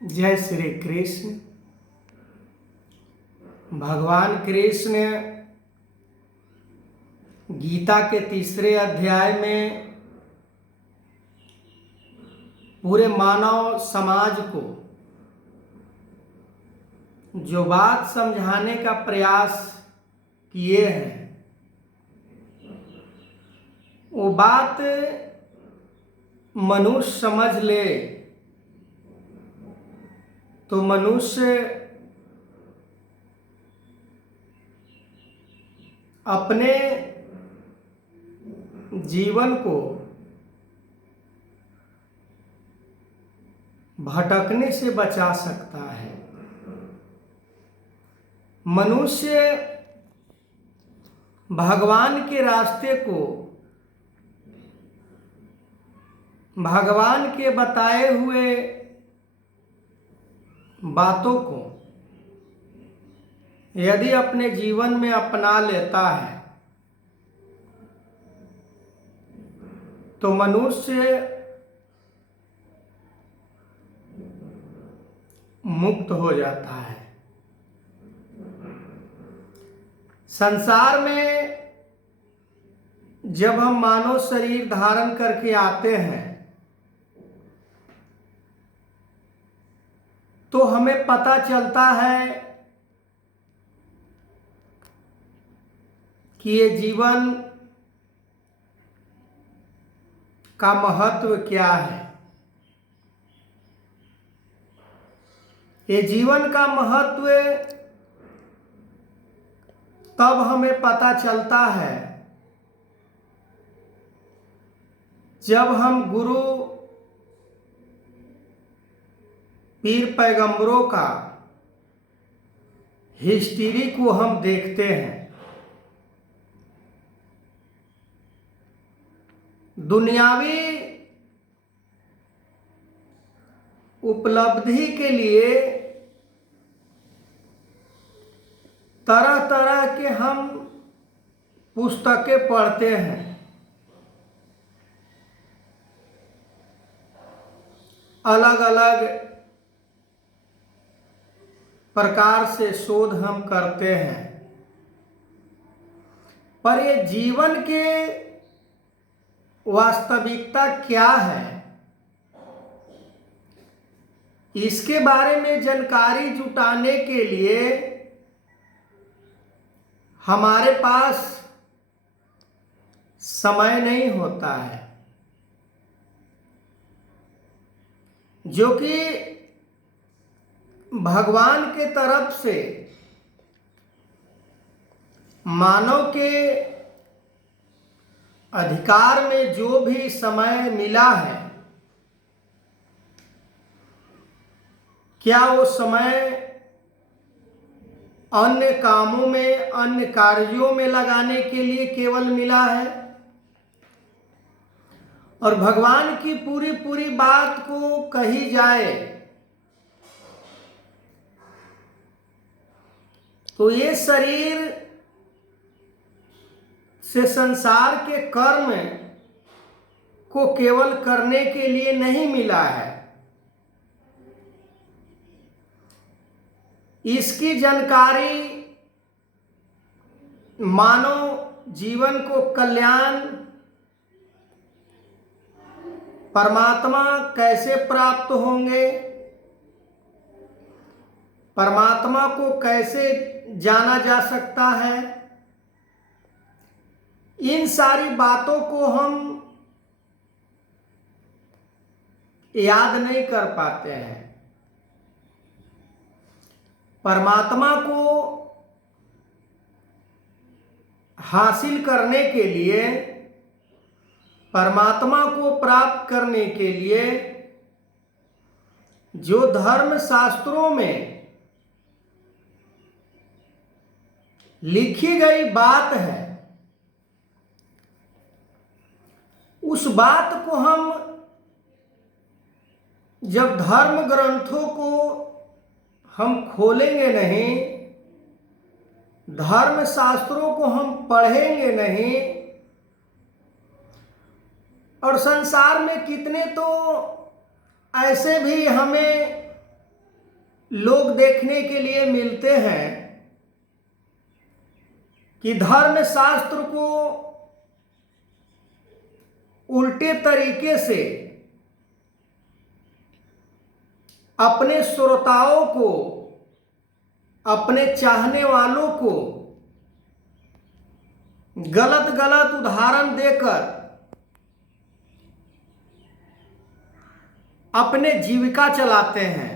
जय श्री कृष्ण। भगवान कृष्ण गीता के तीसरे अध्याय में पूरे मानव समाज को जो बात समझाने का प्रयास किए हैं, वो बात मनुष्य समझ ले तो मनुष्य अपने जीवन को भटकने से बचा सकता है। मनुष्य भगवान के रास्ते को, भगवान के बताए हुए बातों को यदि अपने जीवन में अपना लेता है तो मनुष्य मुक्त हो जाता है। संसार में जब हम मानव शरीर धारण करके आते हैं तो हमें पता चलता है कि ये जीवन का महत्व क्या है। ये जीवन का महत्व तब हमें पता चलता है जब हम गुरु पीर पैगंबरों का हिस्ट्री को हम देखते हैं। दुनियावी उपलब्धि के लिए तरह तरह के हम पुस्तकें पढ़ते हैं, अलग अलग प्रकार से शोध हम करते हैं, पर ये जीवन के वास्तविकता क्या है, इसके बारे में जानकारी जुटाने के लिए हमारे पास समय नहीं होता है। जो कि भगवान के तरफ से मानव के अधिकार में जो भी समय मिला है, क्या वो समय अन्य कामों में, अन्य कार्यों में लगाने के लिए केवल मिला है? और भगवान की पूरी पूरी बात को कही जाए तो ये शरीर से संसार के कर्म को केवल करने के लिए नहीं मिला है। इसकी जानकारी मानव जीवन को कल्याण, परमात्मा कैसे प्राप्त होंगे, परमात्मा को कैसे जाना जा सकता है, इन सारी बातों को हम याद नहीं कर पाते हैं। परमात्मा को हासिल करने के लिए, परमात्मा को प्राप्त करने के लिए जो धर्म शास्त्रों में लिखी गई बात है, उस बात को हम जब धर्म ग्रंथों को हम खोलेंगे नहीं, धर्म शास्त्रों को हम पढ़ेंगे नहीं, और संसार में कितने तो ऐसे भी हमें लोग देखने के लिए मिलते हैं कि धर्म शास्त्र को उल्टे तरीके से अपने श्रोताओं को, अपने चाहने वालों को गलत गलत उदाहरण देकर अपने जीविका चलाते हैं,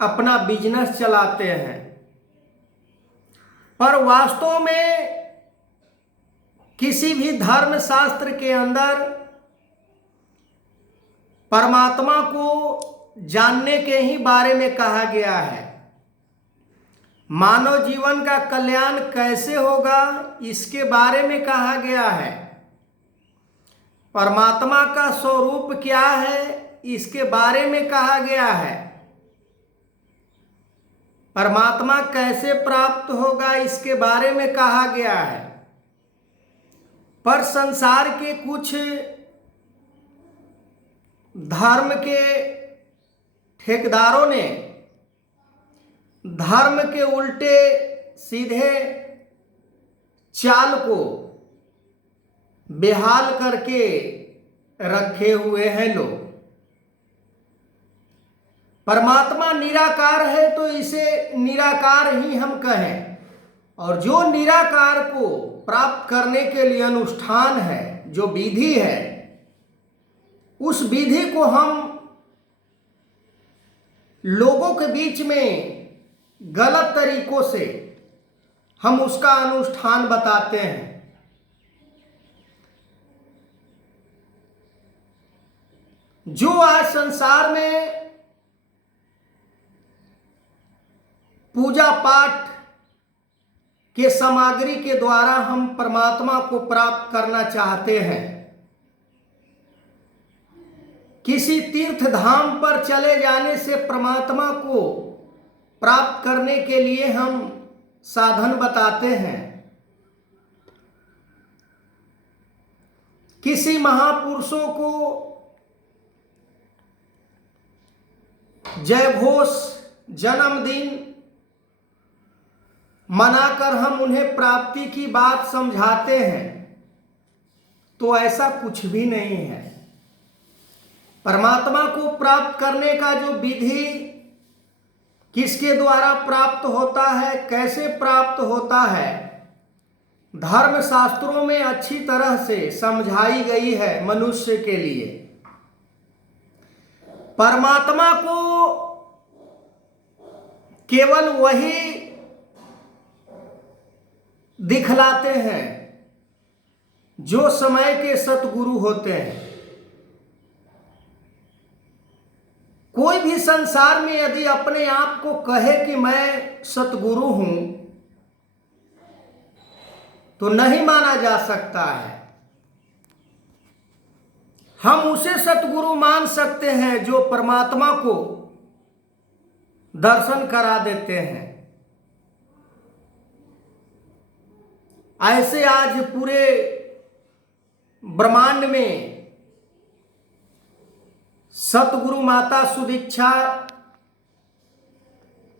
अपना बिजनेस चलाते हैं। पर वास्तव में किसी भी धर्म शास्त्र के अंदर परमात्मा को जानने के ही बारे में कहा गया है। मानव जीवन का कल्याण कैसे होगा इसके बारे में कहा गया है। परमात्मा का स्वरूप क्या है इसके बारे में कहा गया है। परमात्मा कैसे प्राप्त होगा इसके बारे में कहा गया है। पर संसार के कुछ धर्म के ठेकेदारों ने धर्म के उल्टे सीधे चाल को बेहाल करके रखे हुए हैं लोग। परमात्मा निराकार है तो इसे निराकार ही हम कहें, और जो निराकार को प्राप्त करने के लिए अनुष्ठान है, जो विधि है, उस विधि को हम लोगों के बीच में गलत तरीकों से हम उसका अनुष्ठान बताते हैं। जो आज संसार में पूजा पाठ के सामग्री के द्वारा हम परमात्मा को प्राप्त करना चाहते हैं, किसी तीर्थ धाम पर चले जाने से परमात्मा को प्राप्त करने के लिए हम साधन बताते हैं, किसी महापुरुषों को जयघोष जन्मदिन मनाकर हम उन्हें प्राप्ति की बात समझाते हैं, तो ऐसा कुछ भी नहीं है। परमात्मा को प्राप्त करने का जो विधि किसके द्वारा प्राप्त होता है, कैसे प्राप्त होता है, धर्म शास्त्रों में अच्छी तरह से समझाई गई है मनुष्य के लिए। परमात्मा को केवल वही दिखलाते हैं जो समय के सतगुरु होते हैं। कोई भी संसार में यदि अपने आप को कहे कि मैं सतगुरु हूं, तो नहीं माना जा सकता है। हम उसे सतगुरु मान सकते हैं जो परमात्मा को दर्शन करा देते हैं। ऐसे आज पूरे ब्रह्मांड में सतगुरु माता सुदीक्षा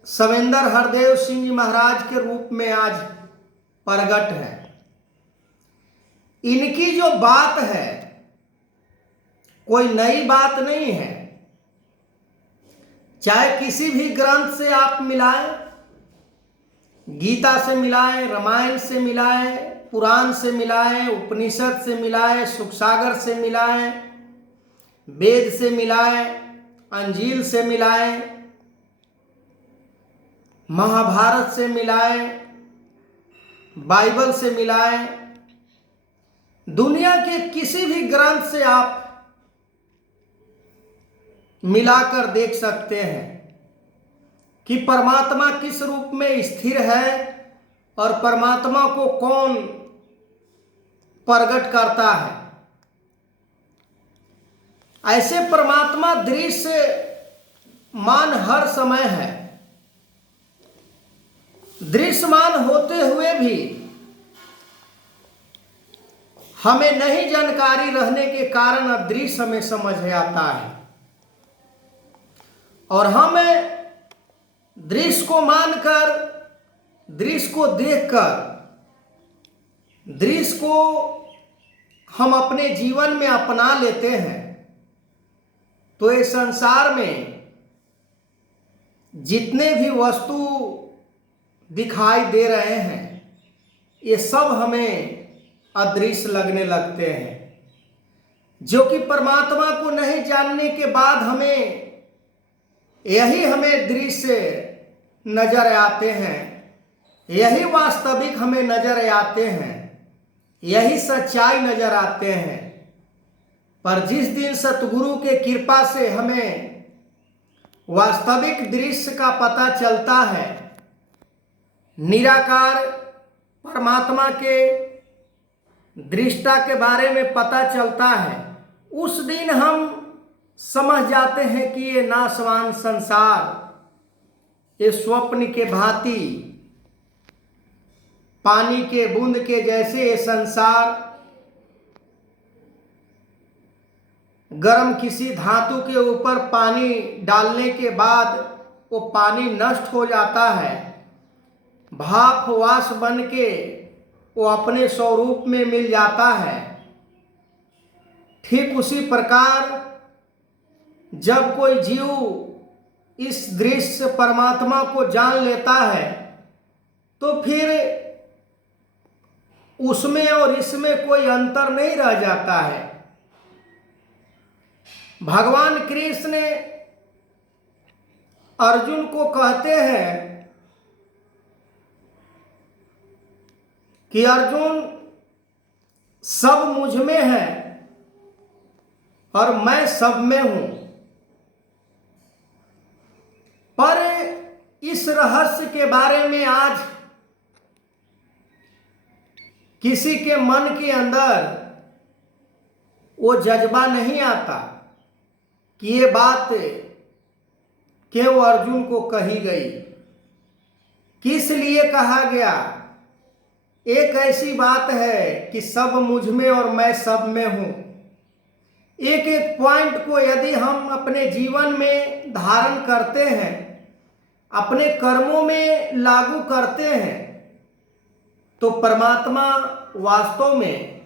सवेंद्र हरदेव सिंह जी महाराज के रूप में आज प्रगट है। इनकी जो बात है कोई नई बात नहीं है। चाहे किसी भी ग्रंथ से आप मिलाएं, गीता से मिलाएं, रामायण से मिलाएं, पुराण से मिलाएं, उपनिषद से मिलाएं, सुखसागर से मिलाएं, वेद से मिलाएं, अंजील से मिलाएं, महाभारत से मिलाएं, बाइबल से मिलाएं, दुनिया के किसी भी ग्रंथ से आप मिलाकर देख सकते हैं कि परमात्मा किस रूप में स्थिर है और परमात्मा को कौन प्रकट करता है। ऐसे परमात्मा दृश्य मान हर समय है। दृश्यमान होते हुए भी हमें नहीं जानकारी रहने के कारण अदृश्य हमें समझ आता है, और हम दृश्य को मानकर, दृश्य को देखकर, दृश्य को हम अपने जीवन में अपना लेते हैं तो इस संसार में जितने भी वस्तु दिखाई दे रहे हैं ये सब हमें अदृश्य लगने लगते हैं, जो कि परमात्मा को नहीं जानने के बाद हमें दृश्य नजर आते हैं, यही वास्तविक हमें नजर आते हैं, यही सच्चाई नजर आते हैं। पर जिस दिन सतगुरु के कृपा से हमें वास्तविक दृश्य का पता चलता है, निराकार परमात्मा के दृष्टा के बारे में पता चलता है, उस दिन हम समझ जाते हैं कि ये नाशवान संसार, ये स्वप्न के भांति पानी के बूंद के जैसे ये संसार गर्म किसी धातु के ऊपर पानी डालने के बाद वो पानी नष्ट हो जाता है, भाप वाष्प बन के वो अपने स्वरूप में मिल जाता है। ठीक उसी प्रकार जब कोई जीव इस दृश्य परमात्मा को जान लेता है तो फिर उसमें और इसमें कोई अंतर नहीं रह जाता है। भगवान कृष्ण अर्जुन को कहते हैं कि अर्जुन, सब मुझ में है और मैं सब में हूं, पर इस रहस्य के बारे में आज किसी के मन के अंदर वो जज्बा नहीं आता कि ये बात क्यों अर्जुन को कही गई, किस लिए कहा गया। एक ऐसी बात है कि सब मुझ में और मैं सब में हूं। एक एक पॉइंट को यदि हम अपने जीवन में धारण करते हैं, अपने कर्मों में लागू करते हैं, तो परमात्मा वास्तव में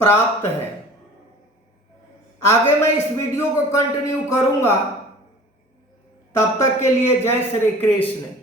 प्राप्त है। आगे मैं इस वीडियो को कंटिन्यू करूंगा, तब तक के लिए जय श्री कृष्ण।